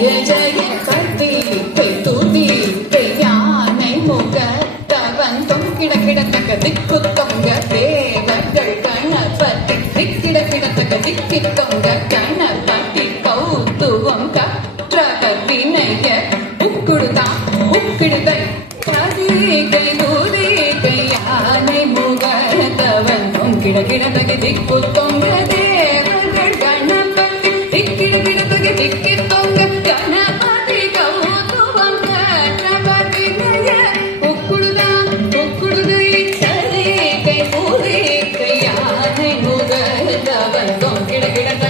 ஜெய ஜெய கர்த்திகை துதிக்கை யானை முகத்தவன் தொங்கிட கிடத்தக்க திக்கு தொங்க தேவர்கள் கணபதி திக்கிட கிடத்தக்க திக்கி தொங்க கணபதி கௌத்துவம் கற்றவர் வினய உக்குடுதான் உக்கிடுதை கதிகை துதிக்கை யானை முகத்தவன் தொங்கிட கிடத்தக்க திக்கு தொங்க தேவர்கள் கணபதி திக்கிட கிடத்தக்க திக்கி தொங்க கணபதி கௌத்துவம் கற்றவர் வினய உக்குடுதான் உக்குடுதை கதிகை துதிக்கை யானை முகத்தவன் தொங்கிட கிடத்த